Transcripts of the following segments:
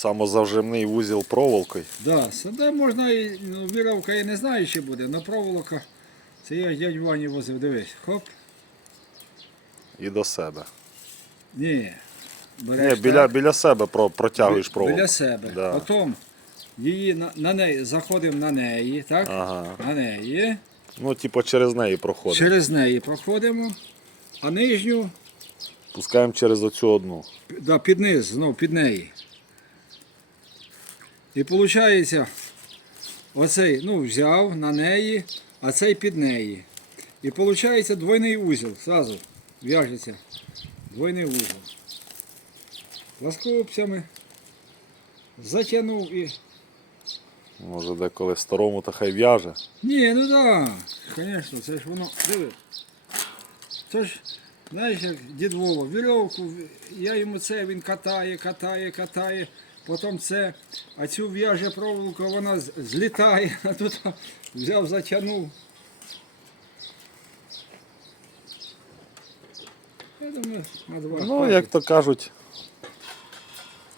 Самозавжимний вузіл проволокою. Да, сюди можна і ну, віровка я не знаю, чи буде, але проволока. Це я дядь Вані возив, дивись. Хоп. І до себе. Ні. Ні, Береш біля, так, біля себе про- протягуєш проволоку. Біля себе. Да. Потім її на, на неї заходимо на неї, так? Ага. На неї. Ну, типу, через неї проходить. Через неї проходимо, а нижню Пускаємо через оцю одну. да, під низ, знов під неї. І виходить, оцей ну, взяв на неї, а цей під неї. І виходить двойний узел. Зразу в'яжеться. Двойний узел. Плоскопцями. Затягнув і. Може, деколи старому та хай в'яже. Ні, ну так, да, звісно, це ж воно. Диви. Це ж, знаєш, як дід Вова, вірьовку, я йому це, він катає, катає, катає, потім це, а цю в'яже проволоку, вона злітає, а тут взяв, затягнув. Я думаю, на два. Ну, як то кажуть,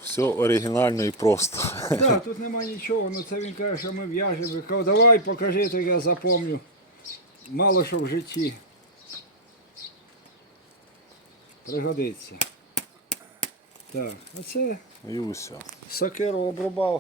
все оригінально і просто. Так, тут нема нічого, ну це він каже, що ми в'яжемо. Я давай покажи, то я запомню. Мало що в житті. Пригодиться. Так, оце І усе. сокиру обрубав.